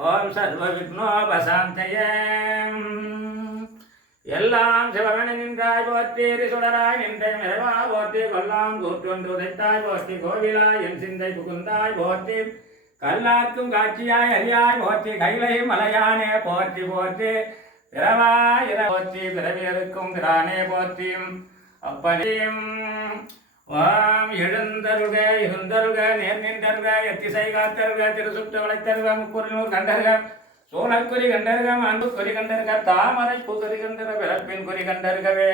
ஓம் சர்வ விக்னோபசாந்தய எல்லாம் சிவகணி நின்றாய் போற்றி சுடராய் நின்ற மிரவா போற்றி கொல்லாம் கூற்றொன்று உதைத்தாய் போற்றி கோவிலாய் என் சிந்தை புகுந்தாய் போற்றி கல்லார்க்கும் காட்சியாய் அறியாய் போற்றி கைலை மலையானே போற்றி போற்றி பிறவாயிர போற்றி பிறவியருக்கும் பிரானே போற்றியும் அப்பனையும் ஓம் எழுந்தருக இருந்தருக நேர் நின்றருக எத்திசை காத்தருக திருசுற்று வளைத்தருக முக்குறினூர் கண்டருக சோழக்குறி கண்டருக அன்பு குறி கண்டருக தாமரை புகுறி கண்டர பிறப்பின் குறி கண்டருகவே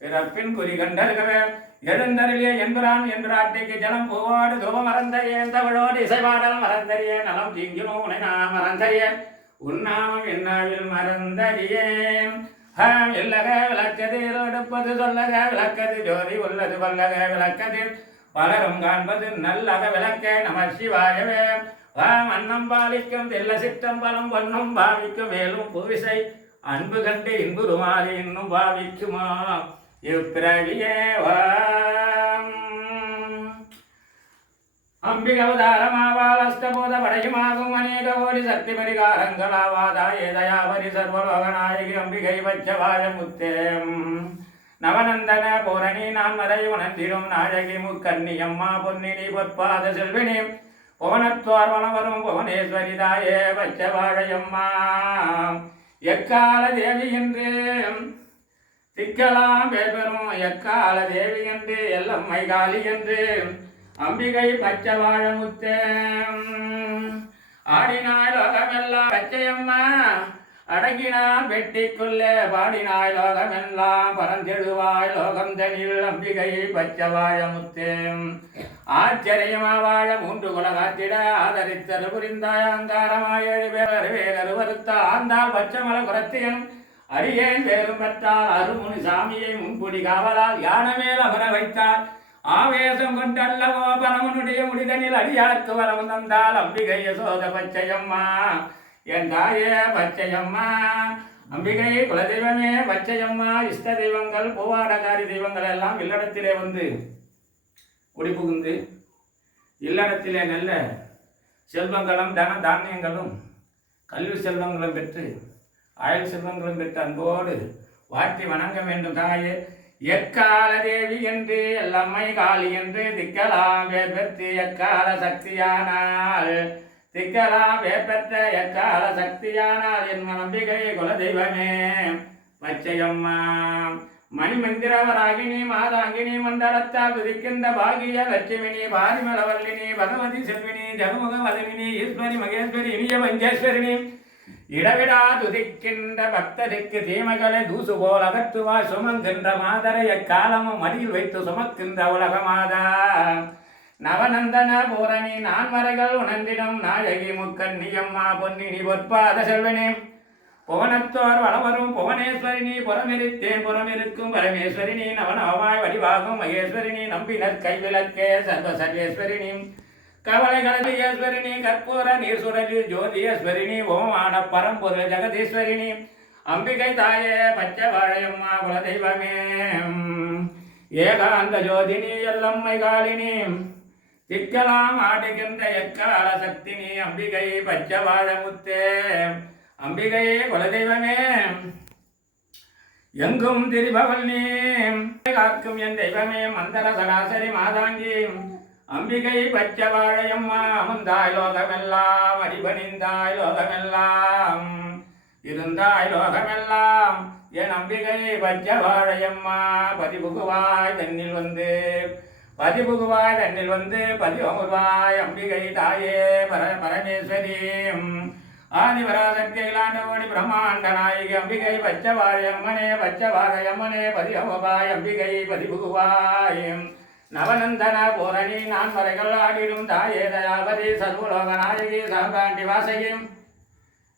பிறப்பின் குறி கண்டருகவே. எழுந்தருளிய என்பரான் என்றாட்டிக்கு ஜலம் பூவோடு துவ மறந்தறியேன் தமிழோடு இசைவாடல் மறந்தறியேன் நலம் தீங்கினோ உனை நான் மறந்தறியேன் உன்னாமம் என்னாவில் மறந்தறியேன். இல்லக விளக்கது எடுப்பது சொல்லக விளக்கது ஜோதி உள்ளது வல்லக விளக்கதில் பலரும் காண்பது நல்லக விளக்க நம சிவாயவே. வாம் அன்னம் பாலிக்கும் தெல்ல சித்தம் பலம் பொன்னும் பாவிக்கும் மேலும் புவிசை. அன்பு கண்டு இன்புருமாறி இன்னும் பாவிக்குமா? இப்பிறவியே வா. அம்பிகவதாரமாவால் அஷ்டபோத படையுமாகும் அநேக கோடி சக்தி பரிகாரங்களாவாதாயே தயாபரி சர்வலோகநாயகி அம்பிகை வச்சவாய முத்தேம் நவநந்தன பூரணி நான் வரை உணர்ந்திடும் நாயகி முக்கன்னி அம்மா பொன்னினி பொற்பாத செல்வினி புவனத்வார் வளவரும் புவனேஸ்வரி தாயே வச்சவாழையம்மா எக்கால தேவி என்று திக்கலாம் பேர்பெறும் எக்கால தேவி என்று எல்லம்மை காளி என்று அம்பிகை பச்சவாழ முத்தேம் ஆடினாய் லோகமெல்லாம் பச்சையம்மா. அடங்கினான் வெட்டிக்குள்ளே பாடினாய் லோகமெல்லாம். பரந்தெழுவாய் லோகம் தனில் அம்பிகை பச்சவாழ முத்தேம் ஆச்சரியமா வாழ மூன்று குலகாத்திட ஆதரித்தல் புரிந்தாய் அங்காரமாய் ஏழு பேர் வேகரு வருத்த. ஆந்தாள் பச்சமல குரத்தியன் அரியேன் பேரும் பெற்றால் அருமுனி சாமியை முன்புடி காவலால் யானமேல் அமர வைத்தார் ஆவேசம் கொண்டல்லவோ பலவனுடைய முடிதனில் அடியார்க்கு வரவு தந்தால் அம்பிகை யசோத பச்சையம்மா. என் தாயே பச்சையம்மா. அம்பிகை குலதெய்வமே பச்சையம்மா. இஷ்ட தெய்வங்கள் பூவாடகாரி தெய்வங்கள் எல்லாம் இல்லடத்திலே வந்து குடிபுகுந்து இல்லடத்திலே நல்ல செல்வங்களும் தன தானியங்களும் கல்வி செல்வங்களும் பெற்று ஆயுள் செல்வங்களும் பெற்று அன்போடு வாழ்த்தி வணங்க வேண்டும் தாயே. எக்கால தேவி என்று எல்லம்மை காளி என்று திக்கலாம் பெற்று எக்கால சக்தியானால் திக்கலாம் பெற்ற எக்கால சக்தியானால் என் நம்பிக்கை குலதெய்வமே. பச்சையம்மா மணிமந்திரவராகினி மாதாங்கினி மண்டலத்தால் துதிக்கின்ற பாகிய லட்சுமினி பாரிமலவல்லினி பகவதி செல்வினி ஜகமுக மதுவினி ஈஸ்வரி மகேஸ்வரி இனிய மஞ்சேஸ்வரினி இடவிடா துதிக்கின்ற பக்தருக்கு தீமைகளை தூசு போல் அகற்றுவாய். சுமந்தின்ற மாதரைய காலமும் மடியில் வைத்து சுமக்கின்ற உலகமாதா. நவநந்தன பூரணி நான்மறைகள் உணர்ந்திடும் நாயகி முக்கன்னியம்மா பொன்னினி பொற்பாத செல்வனே. புவனத்தோர் வளவரும் புவனேஸ்வரினி புறமிருத்தேன் புறமிருக்கும் பரமேஸ்வரினி நவநவமாய் வடிவாகும் மகேஸ்வரினி நம்பினர் கைவிளக்கே சர்வ சர்வேஸ்வரினி. கவலைகளீஸ்வரிணி கற்பூர நீர் சுரஜி ஜோதி ஜோதியஸ்வரிணி ஓமான பரம்பொரு ஜெகதீஸ்வரிணி அம்பிகை தாயே பச்சை வாழையம்மா குலதெய்வமே. ஏகாந்த ஜோதினி எல்லம்மை காலினி திக்கலாம் ஆடுகின்ற எக்கால சக்தினி அம்பிகை பச்சை வாழமுத்தே அம்பிகை குலதெய்வமே. எங்கும் திரிபவல் நீ காக்கும் என் தெய்வமே மந்தர சராசரி மாதாங்கி அம்பிகை பச்சவாழையம்மா அமர்ந்தாய் லோகமெல்லாம் அடிபணிந்தாய் லோகமெல்லாம் இருந்தாய் லோகமெல்லாம் என் அம்பிகை பச்சவாழையம்மா பதிபுகுவாய் தன்னில் வந்து பதிபுகுவாய் தன்னில் வந்து பதிவமுவாய் அம்பிகை தாயே பர பரமேஸ்வரி. ஆதிபராசக்தி இலாண்டவோடி பிரம்மாண்ட நாயகி அம்பிகை பச்சவாழையம்மனே பச்சவாழையம்மனே பதிவமுவாய் அம்பிகை பதிபுகுவாய் நவநந்தன பூரணி நான் வரைகள் ஆடிடும் தாயே தயாபதி சர்வலோக நாயகி சாம்பாண்டி வாசகி.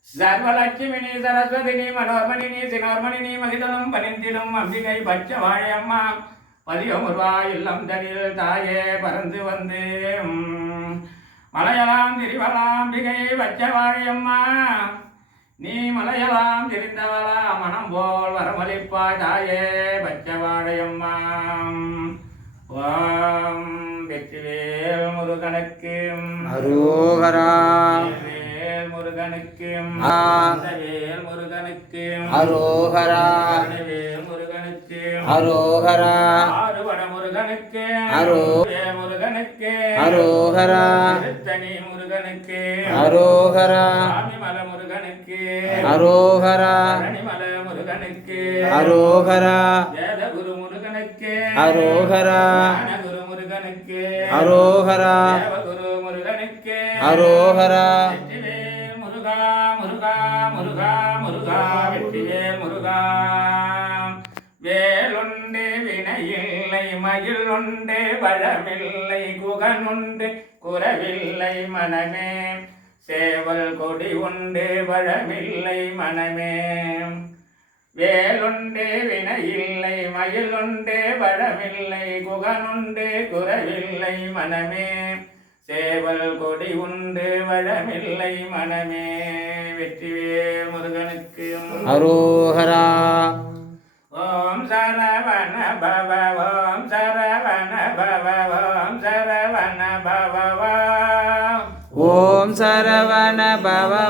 சர்வலட்சுமினி சரஸ்வதினி மனோர்மணினி சினோர்மணினி மகிதலும் பணிந்திடும் அம்பிகை பச்ச வாழையம்மா பதியமுருவா இல்லம் தனில் தாயே பறந்து வந்து மலையலாம் திரிவலாம்பிகை பச்ச வாழையம்மா நீ மலையலாம் திரிந்தவளா மனம் போல் வரமளிப்பாய் தாயே பச்ச வாழையம்மா ஓம் வெற்றிவேல் முருகனுக்கு. அரோகரா. வேல் முருகனுக்கு. வேல் முருகனுக்கு. அரோகரா. வேல் முருகனுக்கு. அரோகரா. ஆறுவட முருகனுக்கு. அரோ. வேல் முருகனுக்கு. அரோகரா. திருத்தணி முருகனுக்கு. அரோகரா. சாமிமல முருகனுக்கு. அரோகரா. தனிமல முருகனுக்கு. அரோகரா. அரோகரா. அரோகரா. அரோகரா. முருகா முருகா முருகா முருகா. வெற்றிவேல் முருகா. வேலுண்டு வினையில்லை மயில் உண்டு பழமில்லை குகனுண்டு குறவில்லை மனமே. சேவல் கொடி உண்டு பழமில்லை மனமே. வேலுண்டு வினையில்லை மயிலுண்டு பழமில்லை குகனுண்டு குறவில்லை மனமே. சேவல் கொடி உண்டு வளமில்லை மனமே. வெற்றிவேல் முருகனுக்கு அரோகரா ஓம் சரவண பவ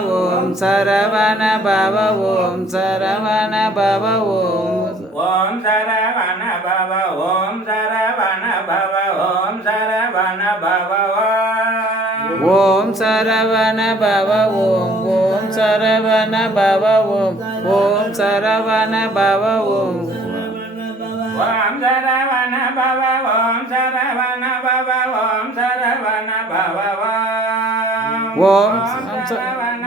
ஓம் சரவண பவ ஓம் சரவண பவ ஓம் ஓம் சரவண பவ ஓம் சரவண பவ ஓம் சரவண பவ ஓம் சரவண பவ ஓம் ஓம் சரவண பவ ஓம் ஓம் சரவண பவ ஓம் ஓம் சரவண பவ ஓம் சரவண பவ ஓம் சரவண பவ ஓம் சரவண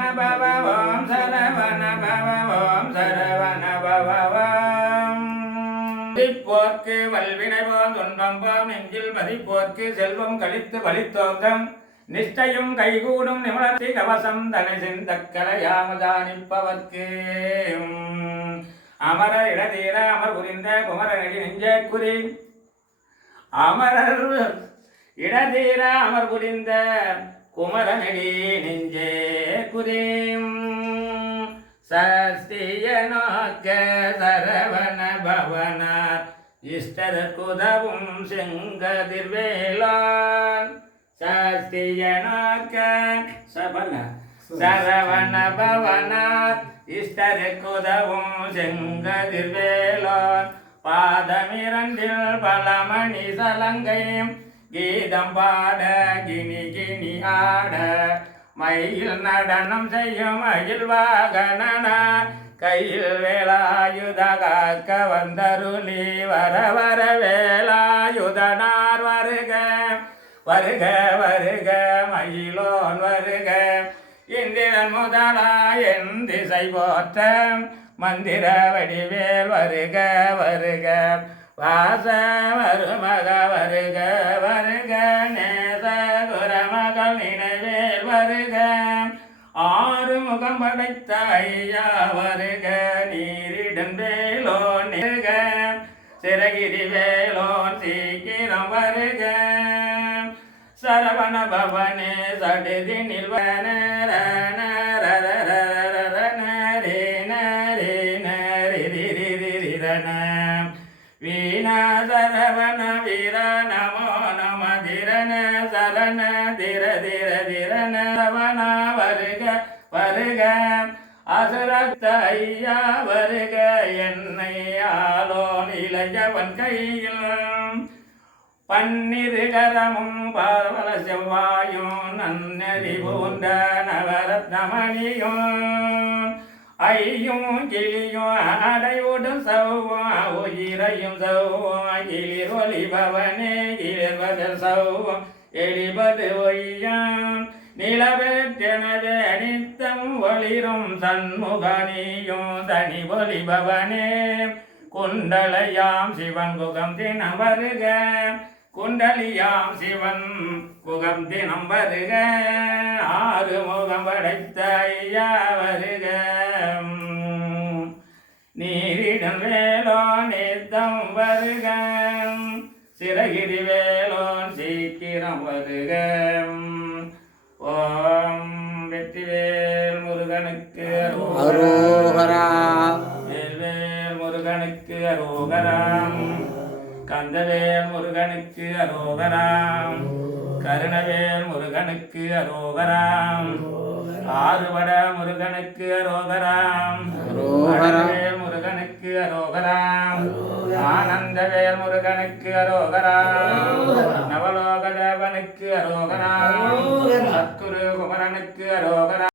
மதிப்போர்க்கு வல்வினை போம் துன்பம் போம் நெஞ்சில் மதிப்போர்க்கு செல்வம் கழித்து வழித்தோங்கம் நிஷ்டையும் கைகூடும் நிமிடத்தை கவசம் தனை சிந்தக்கலையாமதானிப்பவர்க்கு அமரர் இடதீர அமர் புரிந்த குமரனடி நெஞ்ச குறி. அமரர் இடதீர அமர் புரிந்த குமரனடி நெஞ்சே குறிம் சஸ்திய நோக்க சரவண பவனார் இஷ்டதற்குதவும் செங்கதிர்வேலான் சாஸ்தியனாக்க நோக்க சபன சரவண பவனார் இஷ்டதற்குதவும் செங்கதிர்வேலான் பாதமிரண்டில் பலமணி சலங்கையும் கீதம் பாட கிணி கிணி ஆட. மயில் நடனம் செய்யும் மயில் வாகனனார். கையில் வேலாயுத காக்க வந்தருளி வர வர வேலாயுதனார் வருக வருக வருக மயிலோன் வருக. இந்திரன் முதலா என் திசை போற்ற மந்திர வடிவேல் வருக வருக. வாச வருமக வருக வருக. நேச குரமகள் நினைவேல் வருக. ஆறு முகம் படைத்த ஐயா வருக நீரிடம் வேலோன் நிறுக. சிறகிரி வேலோன் சீக்கிரம் வருக. சரவண பவனே சடுதி நில்வன. வீணா சரவண வீர நமோ திரண சரண திர திர திரண ரவண வருக வருக. அசரத்த ஐயா வருக. என்னை ஆலோ இளையவன் கையில். பன்னிருகரமும் பார்வல செவ்வாயும் நன்னறி போன்ற நவரத்னமணியும். ஐயும் கிளியும் அடையோடும் சௌவம் உயிரையும் சௌவம் கிளிர் ஒளிபவனே கிளிர் பதில் சௌவம் எளிபது ஒய்யாம் நிலவெற்றெனது அனித்தம் ஒளிரும் சண்முகனியும் தனி ஒளிபவனே. குண்டலையாம் சிவன் குகம் தினம் வருக. குண்டலியாம் சிவன் குகம் தினம் வருக ஆறு முகம் படைத்த ஐயா வருக. நீரிடம் வேலோன் நித்தம் வருக சிறகிரி வேலோன் சீக்கிரம் வருக. ஓம் வெற்றிவேல் முருகனுக்கு அரோகரா. வேல்வேல் முருகனுக்கு அரோகராம் கந்தவேல் முருகனுக்கு அரோகராம். கருணவேல் முருகனுக்கு அரோகராம். ஆறுபட முருகனுக்கு அரோகராம். அரோகரவேல் முருகனுக்கு அரோகராம். ஆனந்தவேல் முருகனுக்கு அரோகராம். நவலோக தேவனுக்கு அரோகராம். சத்குரு குமரனுக்கு அரோகராம்.